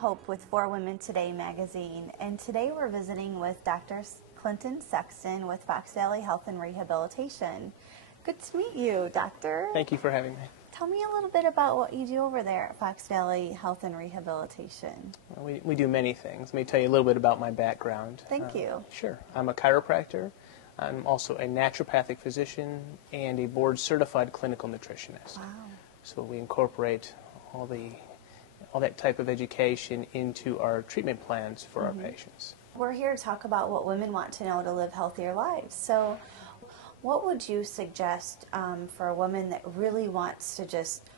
Hope with For Women Today magazine, and today we're visiting with Dr. Clinton Sexton with Fox Valley Health and Rehabilitation. Good to meet you, Doctor. Thank you for having me. Tell me a little bit about what you do over there at Fox Valley Health and Rehabilitation. Well, we do many things. Let me tell you a little bit about my background. Thank you. Sure. I'm a chiropractor. I'm also a naturopathic physician and a board-certified clinical nutritionist. Wow. So we incorporate all that type of education into our treatment plans for our patients. We're here to talk about what women want to know to live healthier lives. So what would you suggest for a woman that really wants to just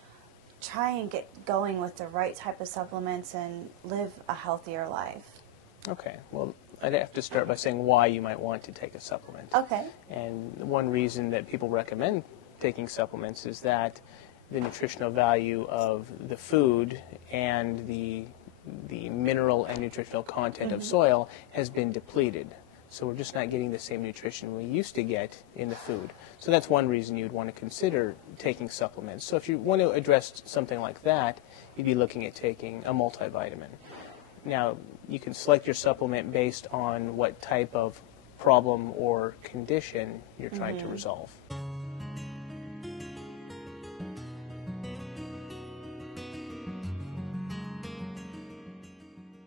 try and get going with the right type of supplements and live a healthier life? Okay. Well, I'd have to start by saying why you might want to take a supplement. Okay. And one reason that people recommend taking supplements is that the nutritional value of the food and the mineral and nutritional content of soil has been depleted. So we're just not getting the same nutrition we used to get in the food. So that's one reason you'd want to consider taking supplements. So if you want to address something like that, you'd be looking at taking a multivitamin. Now, you can select your supplement based on what type of problem or condition you're trying to resolve.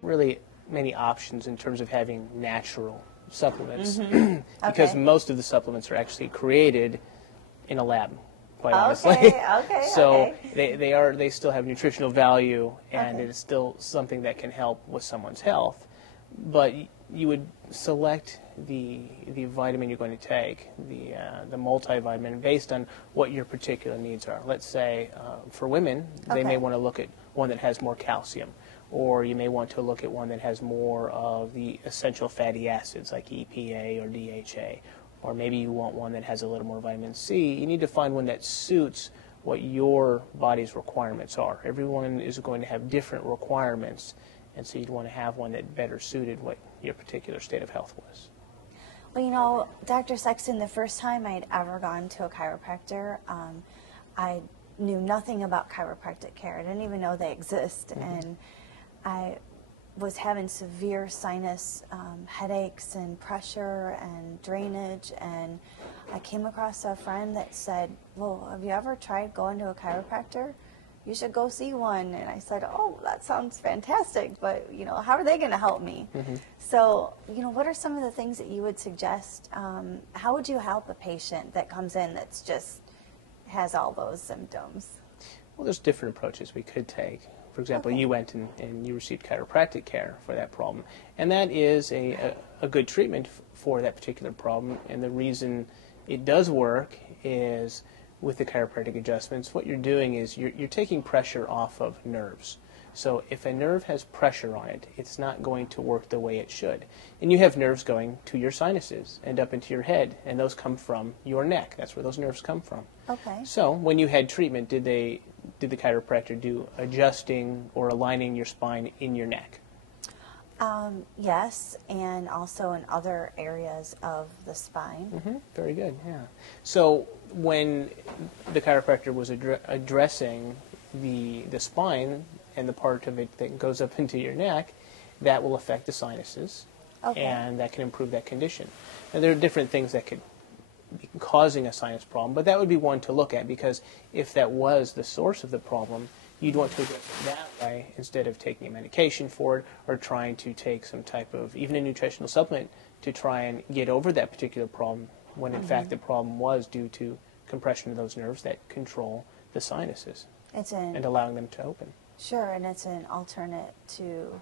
Really many options in terms of having natural supplements because most of the supplements are actually created in a lab, quite honestly. So they still have nutritional value, and it is still something that can help with someone's health. But you would select the vitamin you're going to take, the multivitamin, based on what your particular needs are. Let's say for women, they may want to look at one that has more calcium, or you may want to look at one that has more of the essential fatty acids like EPA or DHA, or maybe you want one that has a little more vitamin C. You need to find one that suits what your body's requirements are. Everyone is going to have different requirements, and so you'd want to have one that better suited what your particular state of health was. Well, you know, Dr. Sexton, the first time I'd ever gone to a chiropractor, I knew nothing about chiropractic care. I didn't even know they exist, and I was having severe sinus headaches and pressure and drainage, and I came across a friend that said, well, have you ever tried going to a chiropractor? You should go see one. And I said, oh, that sounds fantastic, but, you know, how are they going to help me? So, you know, what are some of the things that you would suggest? How would you help a patient that comes in that's just has all those symptoms? Well, there's different approaches we could take. For example, you went and you received chiropractic care for that problem, and that is a good treatment for that particular problem. And the reason it does work is with the chiropractic adjustments, what you're doing is you're taking pressure off of nerves. So if a nerve has pressure on it, it's not going to work the way it should. And you have nerves going to your sinuses and up into your head, and those come from your neck. That's where those nerves come from. Okay. So when you had treatment, did the chiropractor do adjusting or aligning your spine in your neck? Yes, and also in other areas of the spine. Very good, yeah. So when the chiropractor was addressing the spine and the part of it that goes up into your neck, that will affect the sinuses, and that can improve that condition. Now, there are different things that could be causing a sinus problem, but that would be one to look at, because if that was the source of the problem, you'd want to address it that way instead of taking a medication for it or trying to take some type of, even a nutritional supplement, to try and get over that particular problem, when in fact the problem was due to compression of those nerves that control the sinuses and allowing them to open. Sure, and it's an alternate to,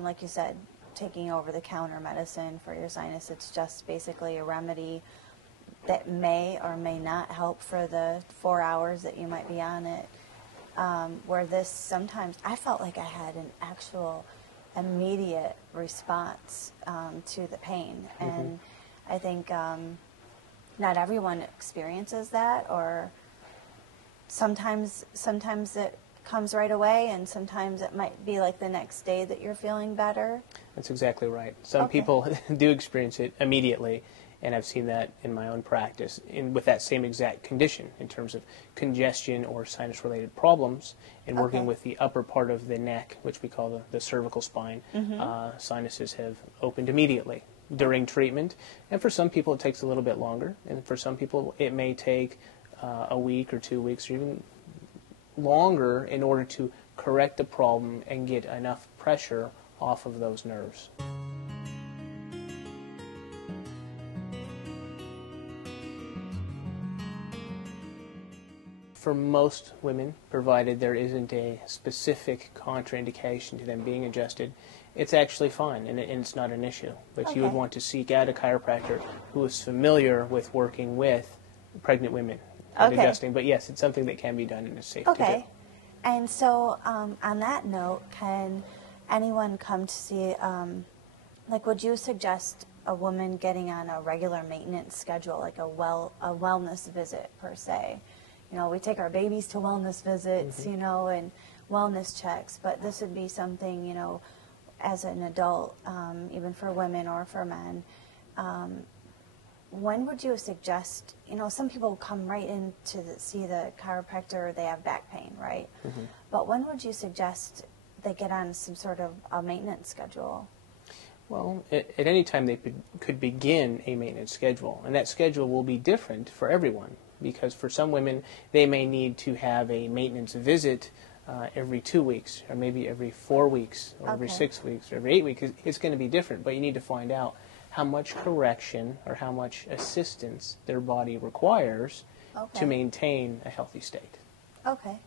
like you said, taking over-the-counter medicine for your sinus. It's just basically a remedy that may or may not help for the 4 hours that you might be on it. Where this, sometimes I felt like I had an actual immediate response to the pain. And I think not everyone experiences that, or sometimes it comes right away, and sometimes it might be like the next day that you're feeling better. That's exactly right. Some people do experience it immediately, And I've seen that in my own practice with that same exact condition in terms of congestion or sinus-related problems, and working with the upper part of the neck, which we call the cervical spine. Sinuses have opened immediately during treatment, and for some people it takes a little bit longer, and for some people it may take a week or 2 weeks or even longer in order to correct the problem and get enough pressure off of those nerves. For most women, provided there isn't a specific contraindication to them being adjusted, it's actually fine and it's not an issue. But you would want to seek out a chiropractor who is familiar with working with pregnant women and adjusting. But yes, it's something that can be done and is safe to do. And so on that note, can anyone come to see, like would you suggest a woman getting on a regular maintenance schedule, like a wellness visit per se? You know, we take our babies to wellness visits, you know, and wellness checks, but this would be something, you know, as an adult, even for women or for men. When would you suggest, you know, some people come right in to see the chiropractor, they have back pain, right? But when would you suggest they get on some sort of a maintenance schedule? Well, at any time they could begin a maintenance schedule, and that schedule will be different for everyone, because for some women they may need to have a maintenance visit every 2 weeks, or maybe every 4 weeks, or every 6 weeks, or every 8 weeks. It's going to be different, but you need to find out how much correction or how much assistance their body requires to maintain a healthy state. Okay.